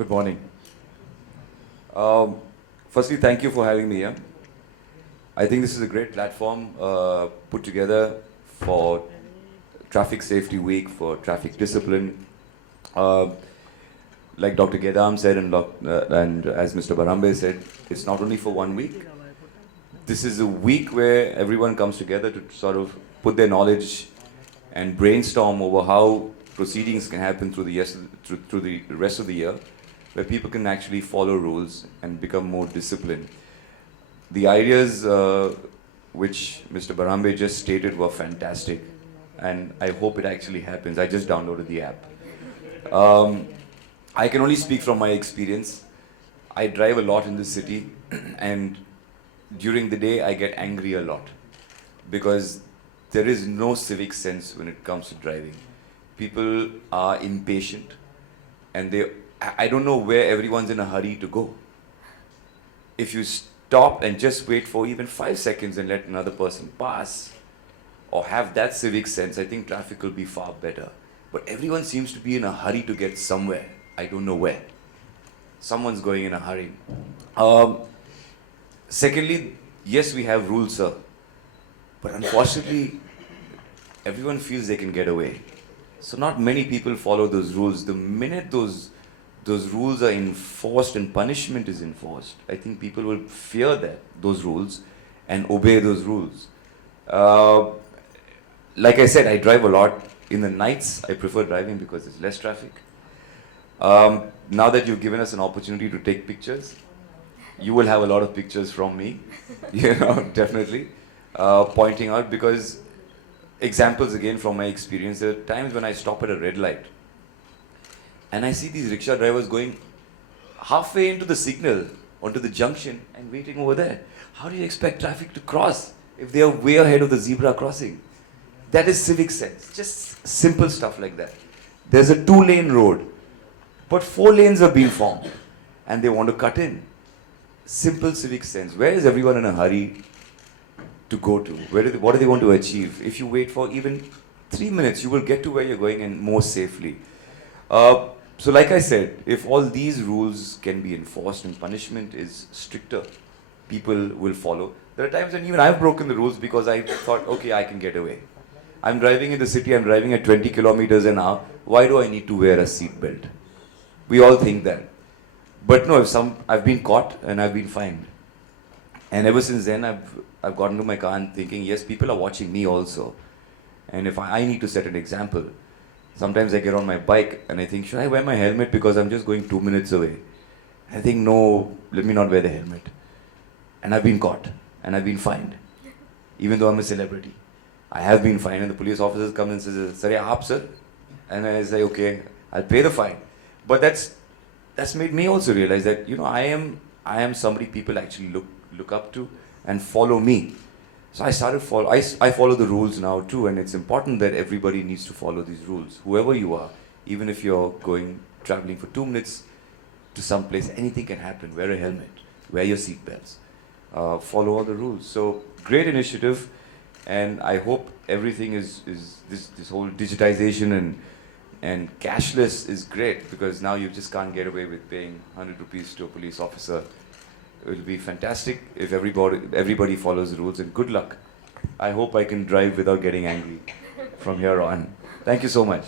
Good morning. Um, Firstly, thank you for having me here. I think this is a great platform put together for Traffic Safety Week, for traffic discipline. Uh, like Dr. Gedam said and as Mr. Barambe said, it's not only for 1 week. This is a week where everyone comes together to sort of put their knowledge and brainstorm over how proceedings can happen through through the rest of the year, where people can actually follow rules and become more disciplined. The ideas which Mr. Barambe just stated were fantastic, and I hope it actually happens. I just downloaded the app. Um, I can only speak from my experience. I drive a lot in this city, and during the day I get angry a lot because there is no civic sense when it comes to driving. People are impatient, and I don't know where everyone's in a hurry to go. If you stop and just wait for even 5 seconds and let another person pass, or have that civic sense, I think traffic will be far better. But everyone seems to be in a hurry to get somewhere. I don't know where. Someone's going in a hurry. Secondly, yes, we have rules, sir. But unfortunately, everyone feels they can get away. So not many people follow those rules. The minute those rules are enforced and punishment is enforced, I think people will fear those rules and obey those rules. Like I said, I drive a lot. In the nights, I prefer driving because there's less traffic. Now that you've given us an opportunity to take pictures, you will have a lot of pictures from me, definitely, pointing out, because examples again from my experience, there are times when I stop at a red light and I see these rickshaw drivers going halfway into the signal onto the junction and waiting over there. How do you expect traffic to cross if they are way ahead of the zebra crossing? That is civic sense. Just simple stuff like that. There's a 2-lane road, but 4 lanes are being formed and they want to cut in. Simple civic sense. Where is everyone in a hurry to go to? What do they want to achieve? If you wait for even 3 minutes, you will get to where you're going and more safely. So like I said, if all these rules can be enforced and punishment is stricter, people will follow. There are times when even I've broken the rules because I thought, okay, I can get away. I'm driving in the city, I'm driving at 20 kilometers an hour. Why do I need to wear a seat belt? We all think that. But no, I've been caught and I've been fined. And ever since then, I've gotten to my car and thinking, yes, people are watching me also. And if I need to set an example, sometimes I get on my bike and I think, should I wear my helmet because I'm just going 2 minutes away? I think, no, let me not wear the helmet. And I've been caught and I've been fined, even though I'm a celebrity. I have been fined, and the police officers come and says, "Sir, aap sir," and I say, "Okay, I'll pay the fine." But that's made me also realize that I am somebody people actually look up to and follow me. So I started I follow the rules now too, and it's important that everybody needs to follow these rules, whoever you are, even if you're traveling for 2 minutes to some place, anything can happen. Wear a helmet, wear your seat belts, follow all the rules. So great initiative. And I hope everything is this whole digitization and cashless is great, because now you just can't get away with paying 100 rupees to a police officer. It will be fantastic if everybody follows the rules, and good luck. I hope I can drive without getting angry from here on. Thank you so much.